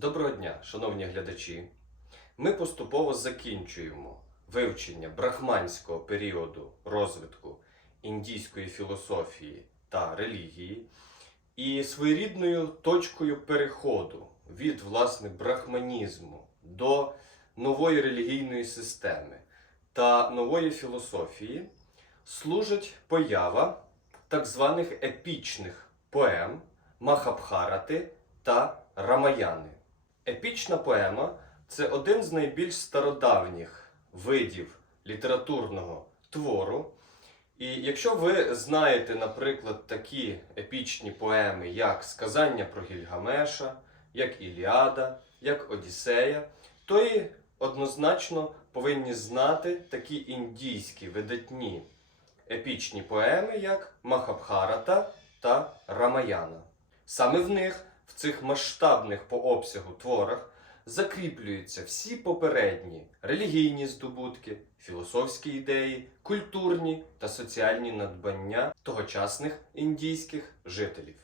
Доброго дня, шановні глядачі. Ми поступово закінчуємо вивчення брахманського періоду розвитку індійської філософії та релігії і своєрідною точкою переходу від власне брахманізму до нової релігійної системи та нової філософії служить поява так званих епічних поем Махабхарати та Рамаяни. Епічна поема це один з найбільш стародавніх видів літературного твору. І якщо ви знаєте, наприклад, такі епічні поеми, як Сказання про Гільгамеша, як Іліада, як Одіссея, то і однозначно повинні знати такі індійські видатні епічні поеми, як Махабхарата та Рамаяна. Саме в них, в цих масштабних по обсягу творах, закріплюються всі попередні релігійні здобутки, філософські ідеї, культурні та соціальні надбання тогочасних індійських жителів.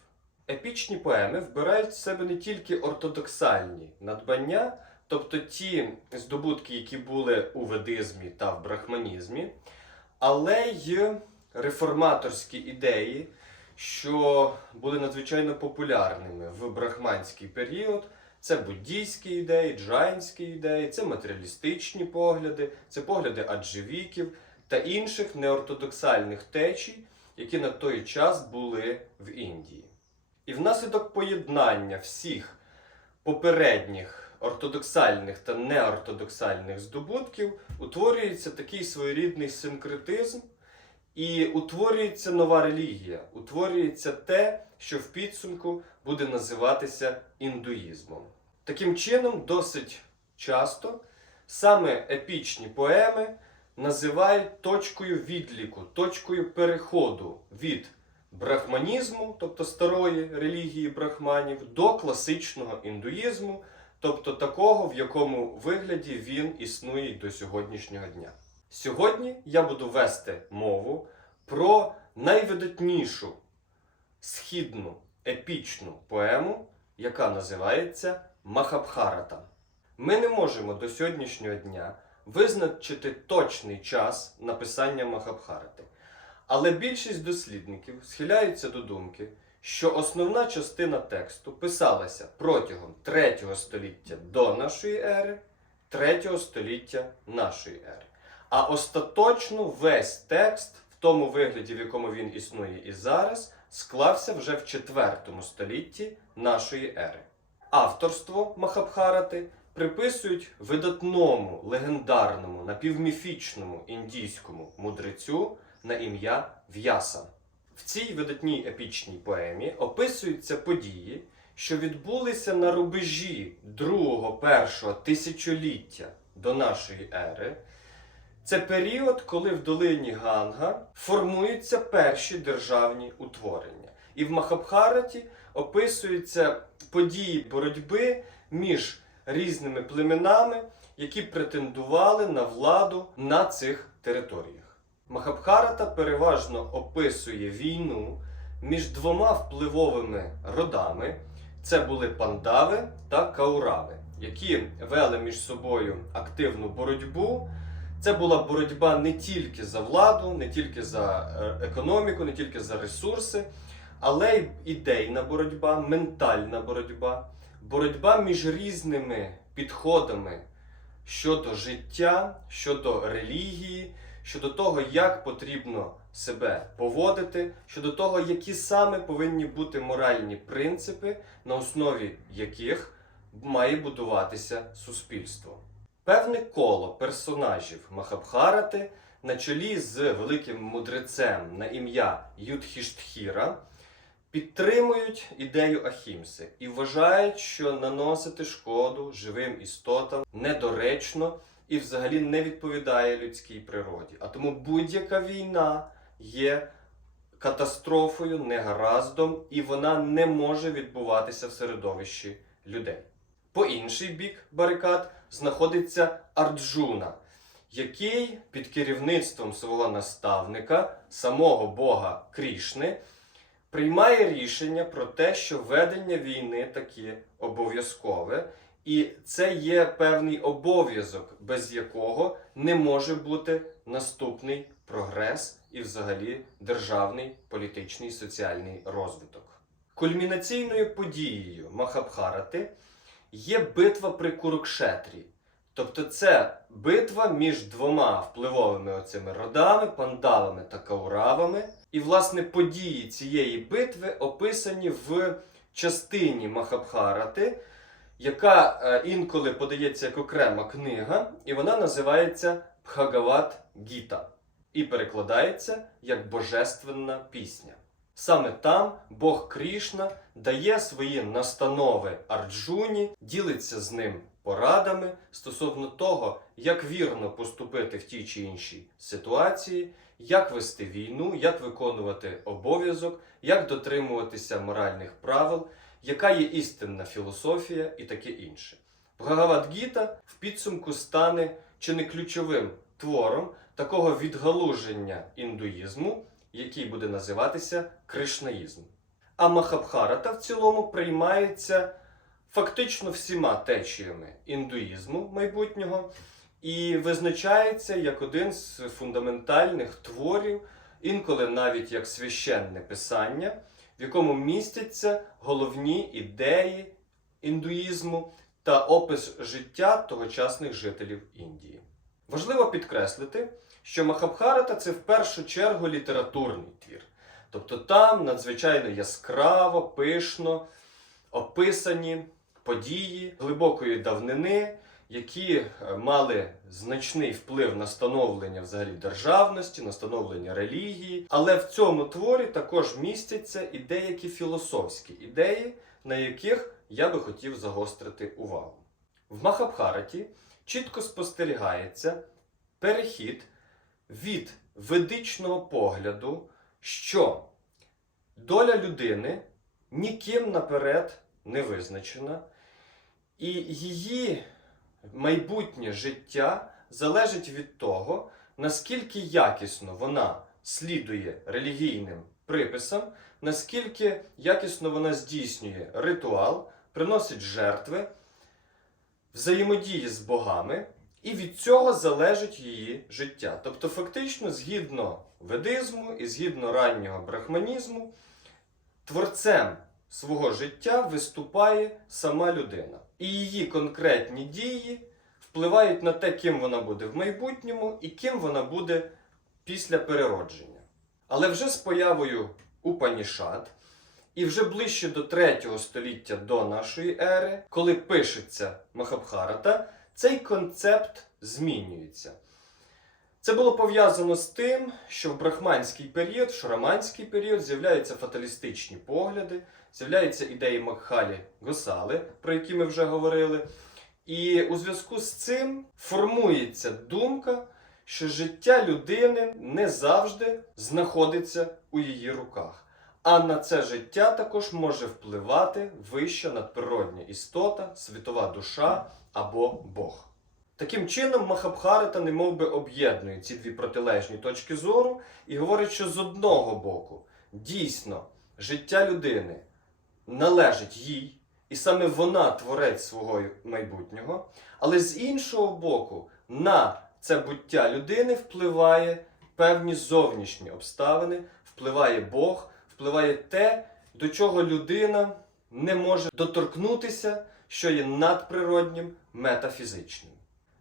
Епічні поеми вбирають в себе не тільки ортодоксальні надбання, тобто ті здобутки, які були у ведизмі та в брахманізмі, але й реформаторські ідеї, що були надзвичайно популярними в брахманський період. Це буддійські ідеї, джайнські ідеї, це матеріалістичні погляди, це погляди аджевіків та інших неортодоксальних течій, які на той час були в Індії. І внаслідок поєднання всіх попередніх ортодоксальних та неортодоксальних здобутків утворюється такий своєрідний синкретизм, і утворюється нова релігія, утворюється те, що в підсумку буде називатися індуїзмом. Таким чином, досить часто саме епічні поеми називають точкою відліку, точкою переходу від брахманізму, тобто старої релігії брахманів, до класичного індуїзму, тобто такого, в якому вигляді він існує до сьогоднішнього дня. Сьогодні я буду вести мову про найвидатнішу східну епічну поему, яка називається Махабхарата. Ми не можемо до сьогоднішнього дня визначити точний час написання Махабхарати. Але більшість дослідників схиляються до думки, що основна частина тексту писалася протягом 3 століття до нашої ери, 3 століття нашої ери. А остаточно весь текст, в тому вигляді, в якому він існує і зараз, склався вже в 4 столітті нашої ери. Авторство Махабхарати приписують видатному, легендарному, напівміфічному індійському мудрецю на ім'я В'яса. В цій видатній епічній поемі описуються події, що відбулися на рубежі другого-першого тисячоліття до нашої ери. Це період, коли в долині Ганга формуються перші державні утворення. І в Махабхараті описуються події боротьби між різними племенами, які претендували на владу на цих територіях. Махабхарата переважно описує війну між двома впливовими родами. Це були пандави та каурави, які вели між собою активну боротьбу. Це була боротьба не тільки за владу, не тільки за е, економіку, не тільки за ресурси, але й ідейна боротьба, ментальна боротьба, боротьба між різними підходами щодо життя, щодо релігії, щодо того, як потрібно себе поводити, щодо того, які саме повинні бути моральні принципи, на основі яких має будуватися суспільство. Певне коло персонажів Махабхарати на чолі з великим мудрецем на ім'я Юдхіштхіра підтримують ідею Ахімси і вважають, що наносити шкоду живим істотам недоречно і взагалі не відповідає людській природі. А тому будь-яка війна є катастрофою, негараздом, і вона не може відбуватися в середовищі людей. По інший бік барикад знаходиться Арджуна, який під керівництвом свого наставника, самого Бога Крішни, приймає рішення про те, що ведення війни таки обов'язкове, І це є певний обов'язок, без якого не може бути наступний прогрес і взагалі державний політичний соціальний розвиток. Кульмінаційною подією Махабхарати є битва при Курукшетрі. Тобто це битва між двома впливовими оцими родами, пандавами та кауравами. І, власне, події цієї битви описані в частині Махабхарати, яка е, інколи подається як окрема книга, і вона називається Бхагават Гіта і перекладається як Божественна пісня. Саме там Бог Крішна дає свої настанови Арджуні, ділиться з ним порадами стосовно того, як вірно поступити в тій чи іншій ситуації, як вести війну, як виконувати обов'язок, як дотримуватися моральних правил, яка є істинна філософія і таке інше. Бхагават-гіта в підсумку стане чи не ключовим твором такого відгалуження індуїзму, який буде називатися кришнаїзм. А Махабхарата в цілому приймається фактично всіма течіями індуїзму майбутнього і визначається як один з фундаментальних творів, інколи навіть як священне писання, в якому містяться головні ідеї індуїзму та опис життя тогочасних жителів Індії. Важливо підкреслити, що Махабхарата це в першу чергу літературний твір. Тобто там надзвичайно яскраво, пишно описані події глибокої давнини, які е, мали значний вплив на становлення взагалі державності, на становлення релігії. Але в цьому творі також містяться і деякі філософські ідеї, на яких я би хотів загострити увагу. В Махабхараті чітко спостерігається перехід від ведичного погляду, що доля людини ніким наперед не визначена, і її майбутнє життя залежить від того, наскільки якісно вона слідує релігійним приписам, наскільки якісно вона здійснює ритуал, приносить жертви, взаємодії з богами, і від цього залежить її життя. Тобто, фактично, згідно ведизму і згідно раннього брахманізму, творцем свого життя виступає сама людина. І її конкретні дії впливають на те, ким вона буде в майбутньому і ким вона буде після переродження. Але вже з появою Упанішад, і вже ближче до 3 століття до нашої ери, коли пишеться Махабхарата, цей концепт змінюється. Це було пов'язано з тим, що в брахманський період, в шараманський період з'являються фаталістичні погляди, з'являються ідеї Макхалі Госали, про які ми вже говорили. І у зв'язку з цим формується думка, що життя людини не завжди знаходиться у її руках. А на це життя також може впливати вища надприродня істота, світова душа або Бог. Таким чином, Махабхарита немов би об'єднує ці дві протилежні точки зору і говорить, що з одного боку дійсно життя людини належить їй, і саме вона творець свого майбутнього, але з іншого боку, на це буття людини впливає певні зовнішні обставини, впливає Бог, впливає те, до чого людина не може доторкнутися, що є надприроднім метафізичним.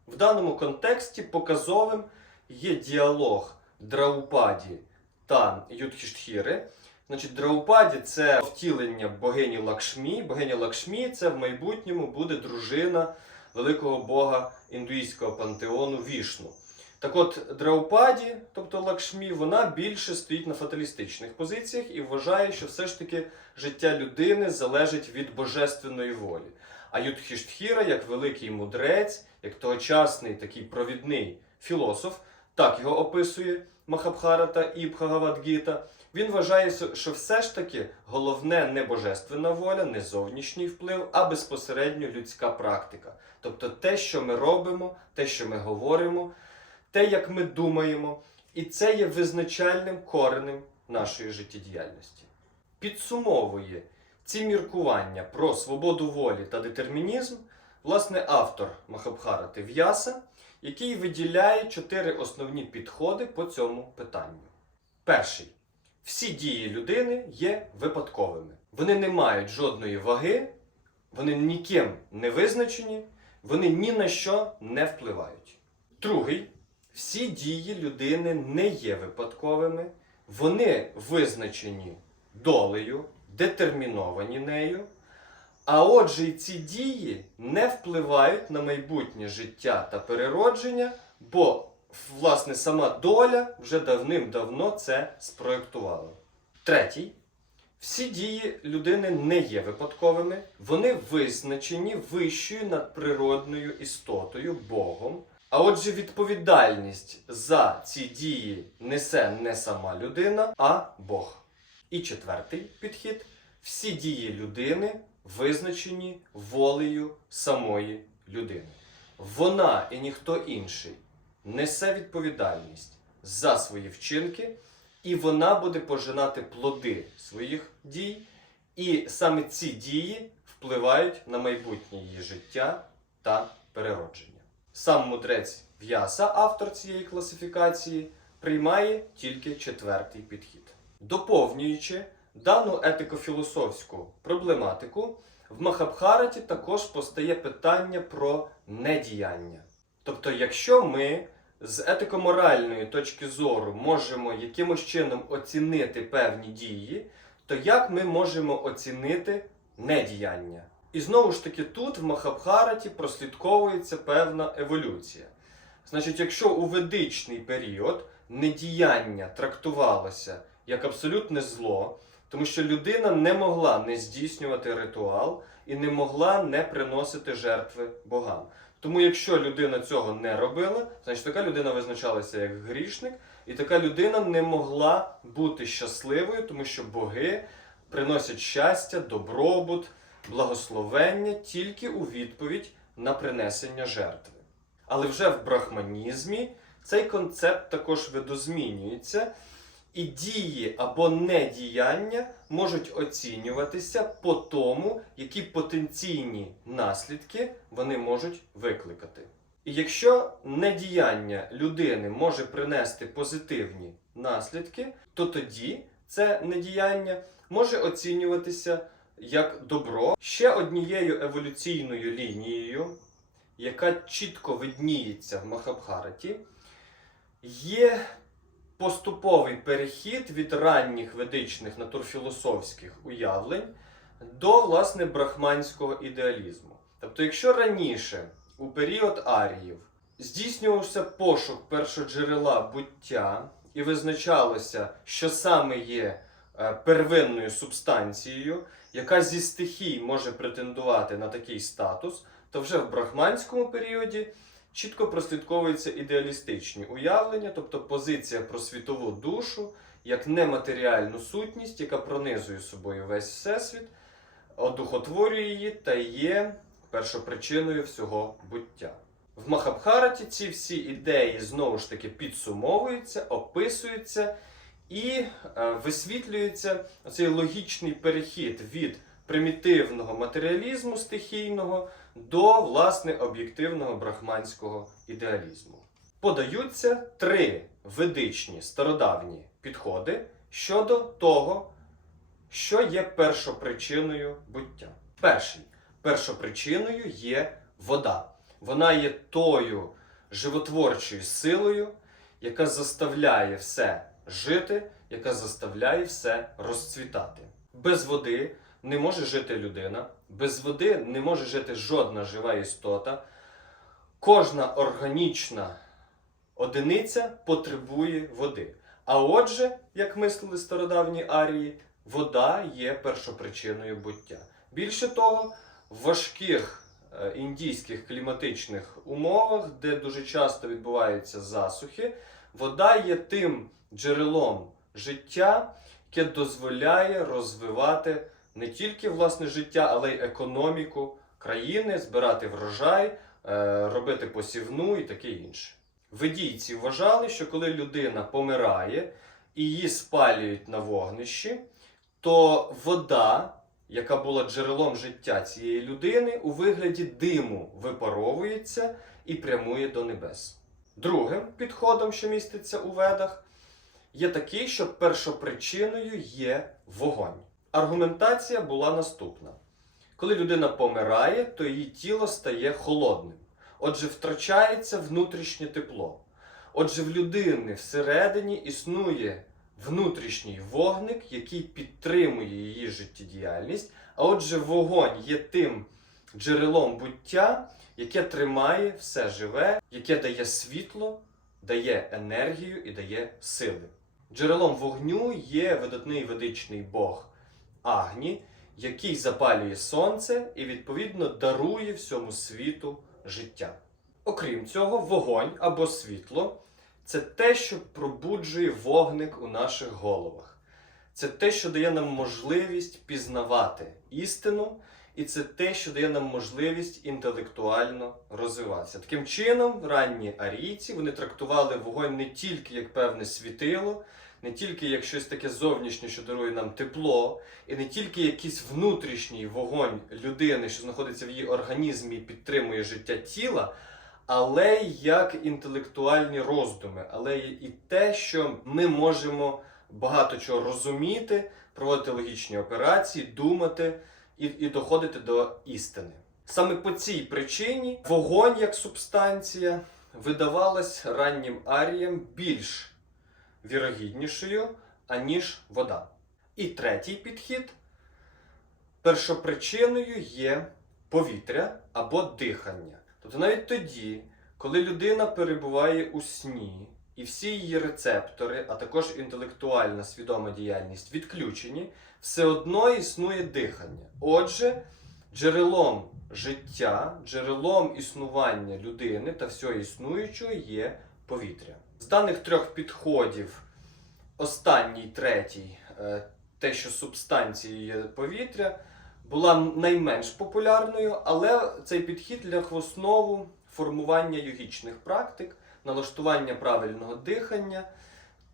В даному контексті показовим є діалог Драупаді та Юдхіштхіри. Значить, Драупаді це втілення богині Лакшмі. Богиня Лакшмі це в майбутньому буде дружина великого бога індуїзького пантеону Вішну. Так от, Драупаді, тобто Лакшмі, вона більше стоїть на фаталістичних позиціях і вважає, що все ж таки життя людини залежить від божественної волі. А Юдхіштхіра, як великий мудрець, як тогочасний такий провідний філософ, так його описує Махабхарата і Бхагавадгіта, він вважає, що все ж таки головне не божественна воля, не зовнішній вплив, а безпосередньо людська практика. Тобто те, що ми робимо, те, що ми говоримо, те, як ми думаємо, і це є визначальним коренем нашої життєдіяльності. Підсумовує ці міркування про свободу волі та детермінізм власне автор Махабхарати В'яса, який виділяє чотири основні підходи по цьому питанню. Перший. Всі дії людини є випадковими. Вони не мають жодної ваги, вони ніким не визначені, вони ні на що не впливають. Другий. Всі дії людини не є випадковими, вони визначені долею, детерміновані нею. А отже, і ці дії не впливають на майбутнє життя та переродження, бо власне сама доля вже давним-давно це спроєктувала. Третій. Всі дії людини не є випадковими, вони визначені вищою надприродною істотою Богом. А отже, відповідальність за ці дії несе не сама людина, а Бог. І четвертий підхід: всі дії людини визначені волею самої людини. Вона і ніхто інший несе відповідальність за свої вчинки, і вона буде пожинати плоди своїх дій. І саме ці дії впливають на майбутнє її життя та переродження. Сам мудрець В'яса, автор цієї класифікації, приймає тільки четвертий підхід. Доповнюючи дану етико-філософську проблематику, в Махабхараті також постає питання про недіяння. Тобто, якщо ми з етико-моральної точки зору можемо якимось чином оцінити певні дії, то як ми можемо оцінити недіяння? І знову ж таки, тут в Махабхараті прослідковується певна еволюція. Значить, якщо у ведичний період недіяння трактувалося як абсолютне зло, тому що людина не могла не здійснювати ритуал і не могла не приносити жертви богам. Тому, якщо людина цього не робила, значить така людина визначалася як грішник, і така людина не могла бути щасливою, тому що боги приносять щастя, добробут, благословення тільки у відповідь на принесення жертви. Але вже в брахманізмі цей концепт також видозмінюється, і дії або недіяння можуть оцінюватися по тому, які потенційні наслідки вони можуть викликати. І якщо недіяння людини може принести позитивні наслідки, то тоді це недіяння може оцінюватися як добро ще однією еволюційною лінією, яка чітко видніється в Махабхараті, є поступовий перехід від ранніх ведичних натурфілософських уявлень до власне брахманського ідеалізму. Тобто, якщо раніше, у період аріїв, здійснювався пошук першоджерела буття і визначалося, що саме є е, первинною субстанцією, яка зі стихій може претендувати на такий статус, то вже в брахманському періоді чітко прослідковуються ідеалістичні уявлення, тобто позиція про світову душу як нематеріальну сутність, яка пронизує собою весь всесвіт, одухотворює її та є першопричиною всього буття. В Махабхараті ці всі ідеї знову ж таки підсумовуються, описуються і е, висвітлюється цей логічний перехід від примітивного матеріалізму стихійного до власне об'єктивного брахманського ідеалізму. Подаються три ведичні стародавні підходи щодо того, що є першопричиною буття. Перший першопричиною є вода. Вона є тою животворчою силою, яка заставляє все жити, яка заставляє все розцвітати. Без води не може жити людина, без води не може жити жодна жива істота. Кожна органічна одиниця потребує води. А отже, як мислили стародавні арії, вода є першопричиною буття. Більше того, в важких е, індійських кліматичних умовах, де дуже часто відбуваються засухи, вода є тим джерелом життя, яке дозволяє розвивати не тільки власне життя, але й економіку країни, збирати врожай, е, робити посівну і таке інше. Ведійці вважали, що коли людина помирає і її спалюють на вогнищі, то вода яка була джерелом життя цієї людини, у вигляді диму випаровується і прямує до небес. Другим підходом, що міститься у ведах, є такий, що першопричиною є вогонь. Аргументація була наступна: коли людина помирає, то її тіло стає холодним. Отже, втрачається внутрішнє тепло. Отже, в людини всередині існує внутрішній вогник, який підтримує її життєдіяльність. А отже, вогонь є тим джерелом буття, яке тримає все живе, яке дає світло, дає енергію і дає сили. Джерелом вогню є видатний ведичний Бог Агні, який запалює сонце і, відповідно, дарує всьому світу життя. Окрім цього, вогонь або світло це те, що пробуджує вогник у наших головах. Це те, що дає нам можливість пізнавати істину, і це те, що дає нам можливість інтелектуально розвиватися. Таким чином, ранні арійці вони трактували вогонь не тільки як певне світило, не тільки як щось таке зовнішнє, що дарує нам тепло, і не тільки якийсь внутрішній вогонь людини, що знаходиться в її організмі і підтримує життя тіла, але як інтелектуальні роздуми, але і те, що ми можемо багато чого розуміти, проводити логічні операції, думати і, і доходити до істини. Саме по цій причині вогонь як субстанція видавалась раннім аріям більш вірогіднішою, аніж вода. І третій підхід першопричиною є повітря або дихання. Тобто навіть тоді, коли людина перебуває у сні, і всі її рецептори, а також інтелектуальна свідома діяльність відключені, все одно існує дихання. Отже, джерелом життя, джерелом існування людини та всього існуючого є повітря. З даних трьох підходів, останній третій, е, те, що субстанцією є повітря, була найменш популярною, але цей підхід ляг в основу формування йогічних практик, налаштування правильного дихання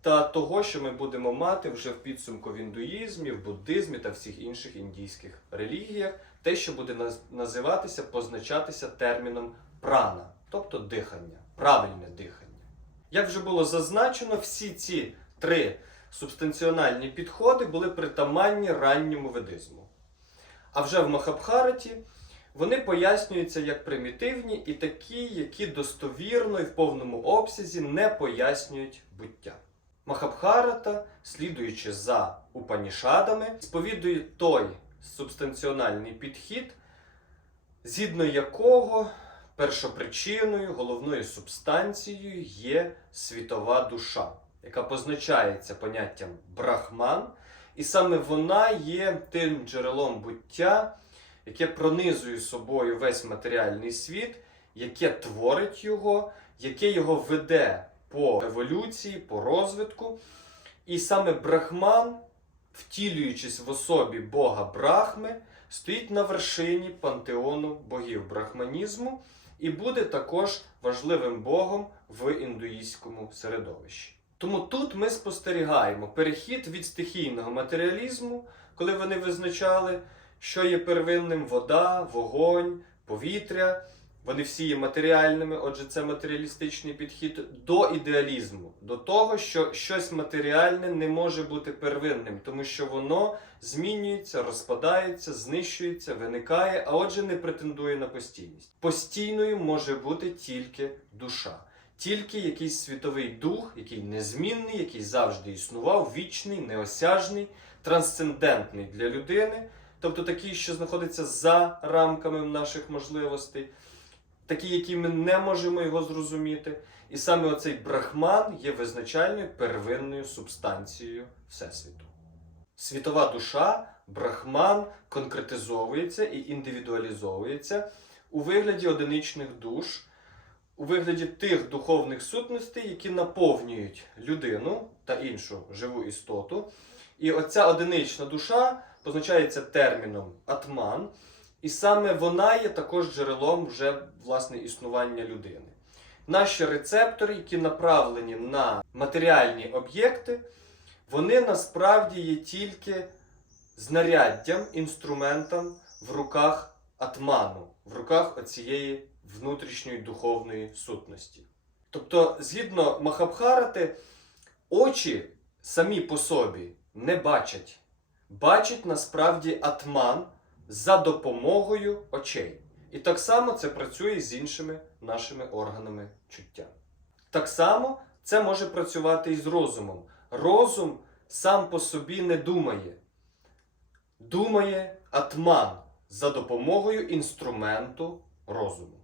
та того, що ми будемо мати вже в підсумку в індуїзмі, в буддизмі та всіх інших індійських релігіях, те, що буде називатися, позначатися терміном прана, тобто дихання, правильне дихання. Як вже було зазначено, всі ці три субстанціональні підходи були притаманні ранньому ведизму. А вже в Махабхараті вони пояснюються як примітивні і такі, які достовірно і в повному обсязі не пояснюють буття. Махабхарата, слідуючи за Упанішадами, сповідує той субстанціональний підхід, згідно якого першопричиною, головною субстанцією є світова душа, яка позначається поняттям брахман, і саме вона є тим джерелом буття, яке пронизує собою весь матеріальний світ, яке творить його, яке його веде по еволюції, по розвитку. І саме Брахман, втілюючись в особі Бога Брахми, стоїть на вершині пантеону богів брахманізму і буде також важливим богом в індуїзькому середовищі. Тому тут ми спостерігаємо перехід від стихійного матеріалізму, коли вони визначали, що є первинним вода, вогонь, повітря. Вони всі є матеріальними, отже, це матеріалістичний підхід до ідеалізму, до того, що щось матеріальне не може бути первинним, тому що воно змінюється, розпадається, знищується, виникає, а отже, не претендує на постійність. Постійною може бути тільки душа, тільки якийсь світовий дух, який незмінний, який завжди існував, вічний, неосяжний, трансцендентний для людини, тобто такий, що знаходиться за рамками наших можливостей такі, які ми не можемо його зрозуміти. І саме оцей брахман є визначальною первинною субстанцією Всесвіту. Світова душа, брахман конкретизовується і індивідуалізовується у вигляді одиничних душ, у вигляді тих духовних сутностей, які наповнюють людину та іншу живу істоту. І оця одинична душа позначається терміном атман. І саме вона є також джерелом вже власне існування людини. Наші рецептори, які направлені на матеріальні об'єкти, вони насправді є тільки знаряддям, інструментом в руках атману, в руках оцієї внутрішньої духовної сутності. Тобто, згідно Махабхарати, очі самі по собі не бачать. Бачить насправді атман за допомогою очей. І так само це працює з іншими нашими органами чуття. Так само це може працювати і з розумом. Розум сам по собі не думає. Думає атман за допомогою інструменту розуму.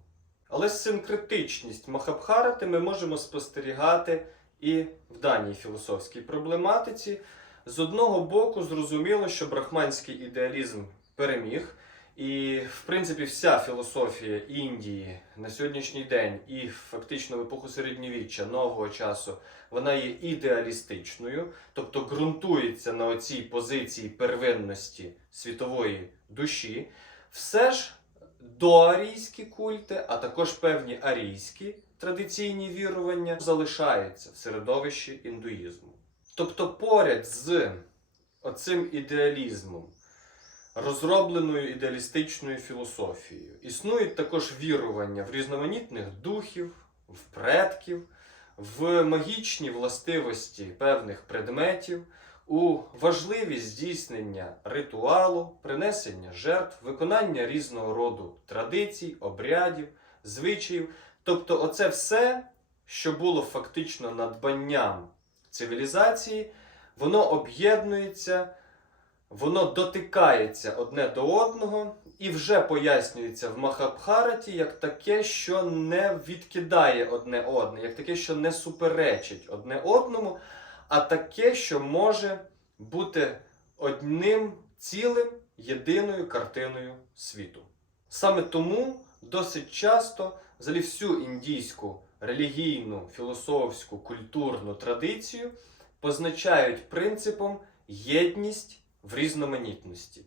Але синкретичність Махабхарати ми можемо спостерігати і в даній філософській проблематиці. З одного боку, зрозуміло, що брахманський ідеалізм переміг, і, в принципі, вся філософія Індії на сьогоднішній день і фактично в епоху середньовіччя нового часу вона є ідеалістичною, тобто ґрунтується на оцій позиції первинності світової душі. Все ж доарійські культи, а також певні арійські традиційні вірування залишаються в середовищі індуїзму. Тобто поряд з оцим ідеалізмом, розробленою ідеалістичною філософією, існують також вірування в різноманітних духів, в предків, в магічні властивості певних предметів, у важливість здійснення ритуалу, принесення жертв, виконання різного роду традицій, обрядів, звичаїв. Тобто, оце все, що було фактично надбанням цивілізації, воно об'єднується, воно дотикається одне до одного і вже пояснюється в Махабхараті як таке, що не відкидає одне одне, як таке, що не суперечить одне одному, а таке, що може бути одним цілим, єдиною картиною світу. Саме тому досить часто взагалі всю індійську релігійну, філософську, культурну традицію позначають принципом єдність в різноманітності.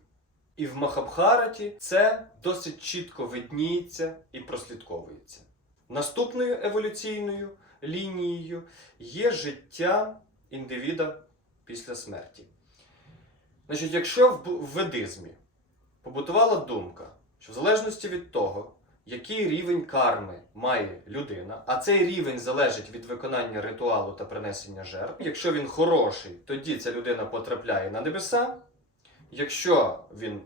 І в Махабхараті це досить чітко видніється і прослідковується. Наступною еволюційною лінією є життя індивіда після смерті. Значить, якщо в ведизмі побутувала думка, що в залежності від того, який рівень карми має людина, а цей рівень залежить від виконання ритуалу та принесення жертв. Якщо він хороший, тоді ця людина потрапляє на небеса. Якщо він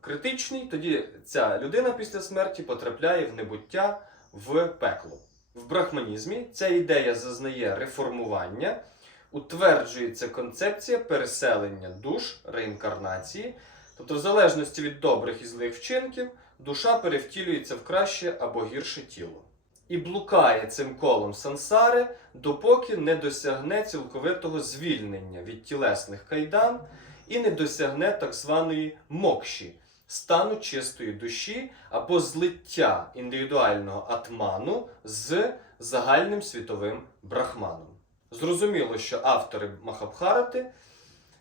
критичний, тоді ця людина після смерті потрапляє в небуття в пекло. В брахманізмі ця ідея зазнає реформування, утверджується концепція переселення душ, реінкарнації. Тобто, в залежності від добрих і злих вчинків, душа перевтілюється в краще або гірше тіло. І блукає цим колом сансари, допоки не досягне цілковитого звільнення від тілесних кайдан і не досягне так званої мокші, стану чистої душі або злиття індивідуального атману з загальним світовим брахманом. Зрозуміло, що автори Махабхарати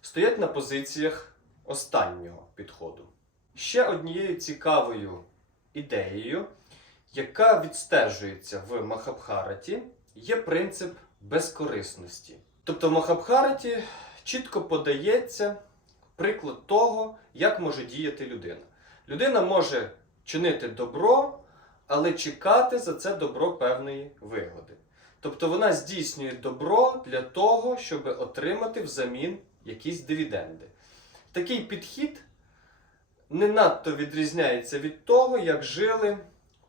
стоять на позиціях останнього підходу. Ще однією цікавою ідеєю, яка відстежується в Махабхараті, є принцип безкорисності. Тобто в Махабхараті чітко подається приклад того, як може діяти людина. Людина може чинити добро, але чекати за це добро певної вигоди. Тобто вона здійснює добро для того, щоб отримати взамін якісь дивіденди. Такий підхід не надто відрізняється від того, як жили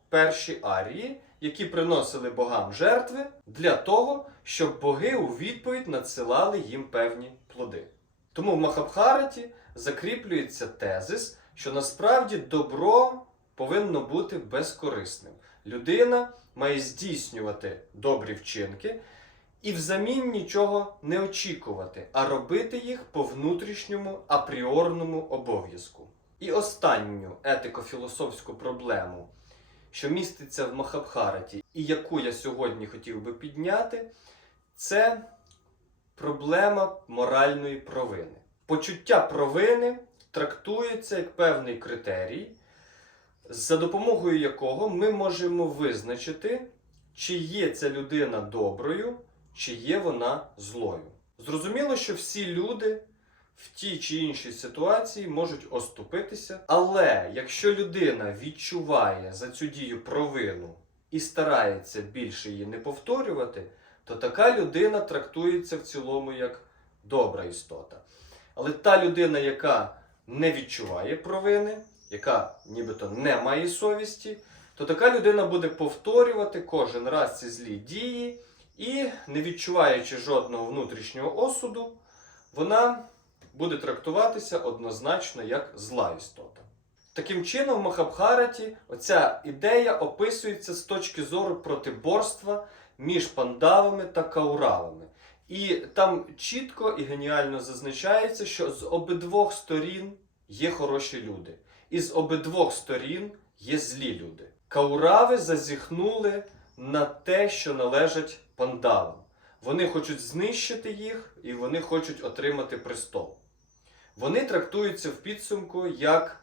перші арії, які приносили богам жертви для того, щоб боги у відповідь надсилали їм певні плоди. Тому в Махабхараті закріплюється тезис, що насправді добро повинно бути безкорисним. Людина має здійснювати добрі вчинки і взамін нічого не очікувати, а робити їх по внутрішньому апріорному обов'язку. І останню етико-філософську проблему, що міститься в Махабхараті, і яку я сьогодні хотів би підняти, це проблема моральної провини. Почуття провини трактується як певний критерій, за допомогою якого ми можемо визначити, чи є ця людина доброю, чи є вона злою. Зрозуміло, що всі люди в тій чи іншій ситуації можуть оступитися. Але якщо людина відчуває за цю дію провину і старається більше її не повторювати, то така людина трактується в цілому як добра істота. Але та людина, яка не відчуває провини, яка нібито не має совісті, то така людина буде повторювати кожен раз ці злі дії і, не відчуваючи жодного внутрішнього осуду, вона буде трактуватися однозначно як зла істота. Таким чином, в Махабхараті оця ідея описується з точки зору протиборства між пандавами та кауравами. І там чітко і геніально зазначається, що з обидвох сторін є хороші люди, і з обидвох сторін є злі люди. Каурави зазіхнули на те, що належать пандавам. Вони хочуть знищити їх і вони хочуть отримати престол. Вони трактуються в підсумку як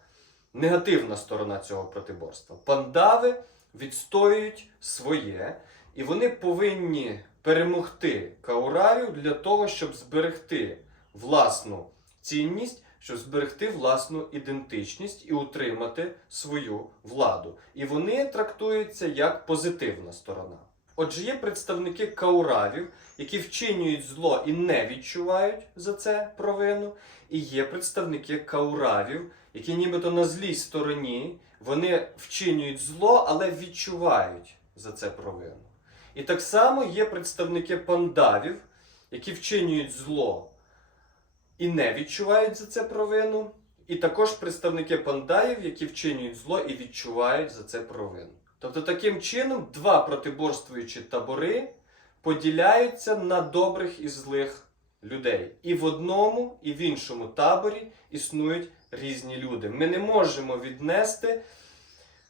негативна сторона цього протиборства. Пандави відстоюють своє, і вони повинні перемогти кауравів для того, щоб зберегти власну цінність, щоб зберегти власну ідентичність і утримати свою владу. І вони трактуються як позитивна сторона. Отже, є представники кауравів, які вчинюють зло і не відчувають за це провину. І є представники кауравів, які нібито на злій стороні вони вчинюють зло, але відчувають за це провину. І так само є представники пандавів, які вчинюють зло і не відчувають за це провину. І також представники пандаїв, які вчинюють зло і відчувають за це провину. Тобто, таким чином, два протиборствуючі табори поділяються на добрих і злих людей. І в одному, і в іншому таборі існують різні люди. Ми не можемо віднести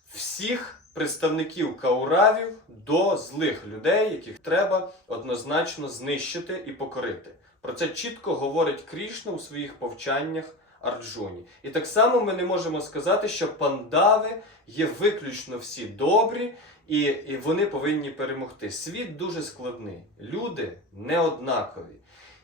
всіх представників кауравів до злих людей, яких треба однозначно знищити і покорити. Про це чітко говорить Крішна у своїх повчаннях Арджуні. І так само ми не можемо сказати, що пандави є виключно всі добрі, і, і вони повинні перемогти. Світ дуже складний, люди неоднакові.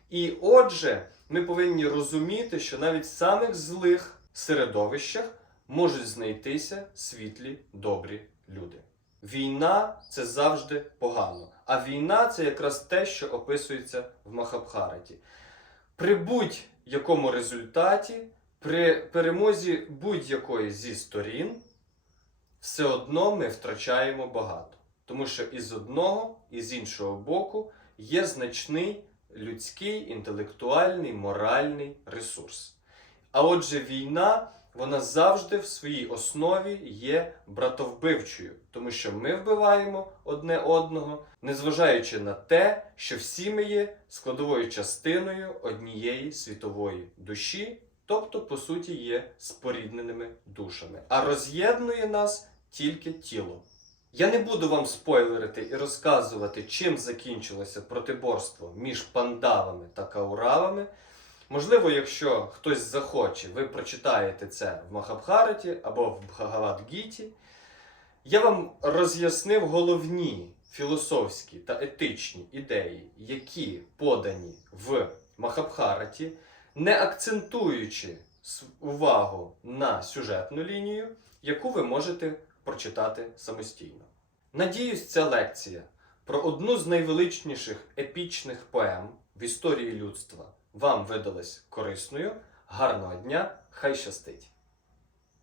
І отже, ми повинні розуміти, що навіть в самих злих середовищах можуть знайтися світлі, добрі люди. Війна це завжди погано. А війна це якраз те, що описується в Махабхараті. При будь-якому результаті, при перемозі будь-якої зі сторін, все одно ми втрачаємо багато. Тому що із одного, і з іншого боку є значний людський, інтелектуальний, моральний ресурс. А отже, війна вона завжди в своїй основі є братовбивчою, тому що ми вбиваємо одне одного, незважаючи на те, що всі ми є складовою частиною однієї світової душі, тобто, по суті, є спорідненими душами. А роз'єднує нас тільки тіло. Я не буду вам спойлерити і розказувати, чим закінчилося протиборство між пандавами та кауравами. Можливо, якщо хтось захоче, ви прочитаєте це в Махабхараті або в Бхагават-гіті. Я вам роз'яснив головні філософські та етичні ідеї, які подані в Махабхараті, не акцентуючи увагу на сюжетну лінію, яку ви можете прочитати самостійно. Надіюсь, ця лекція про одну з найвеличніших епічних поем в історії людства вам видалась корисною. Гарного дня! Хай щастить!